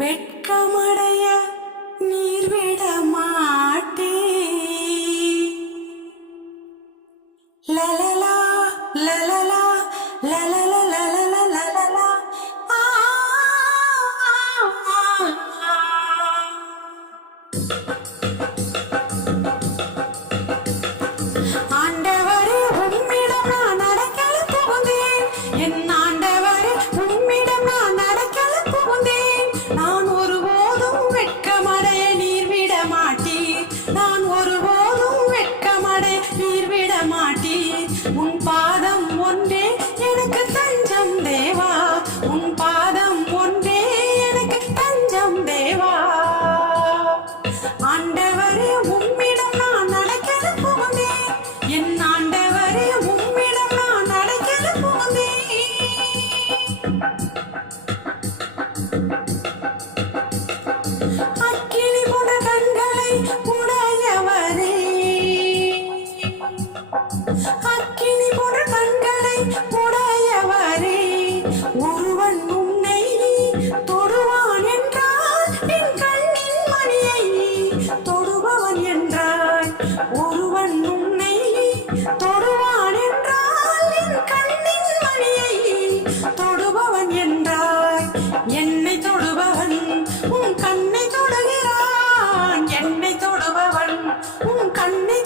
வெட்கமடைய நீர் விட மாட்டே. லலலா லலலா லலலா லலலா லலலா ஆ ஆண்டவரே உம்மிடம் நான் அடைக்கல புகுந்தேன். என் ஆண்டவரே உம்மிடம் நான் அடைக்கல புகுந்தேன். நான் ஒருபோதும் வெட்கமடைய நீர் விட மாட்டீர். நான் ஒருபோதும் வெட்கமடைய நீர் விட மாட்டீர். உன் பாதம் ஒன்றே எனக்கு தஞ்சம் தேவா. உன் பாதம் ஒன்றே எனக்கு தஞ்சம் தேவா. ஆண்டவரே உம்மிடம் நான் அடைக்கல புகுந்தேன். என் ஆண்டவரே உம்மிடம் நான் அடைக்கல புகுந்தேன். அக்கினி போன்ற கண்களை உடையவரே. அக்கினி போன்ற கண்களை உடையவரே. ஒருவன் உன்னை தொடுவான் என்றால் என் கண்ணின் மணியை தொடுபவன் என்றாய். ஒருவன் உன்னை தொடுவான் என்றால் என் கண்ணின் மணியை தொடுபவன் என்றாய். என்னை தொடுபவன் உன் கண்ணை தொடுகிறான். என்னை தொடுபவன் உன் கண்ணை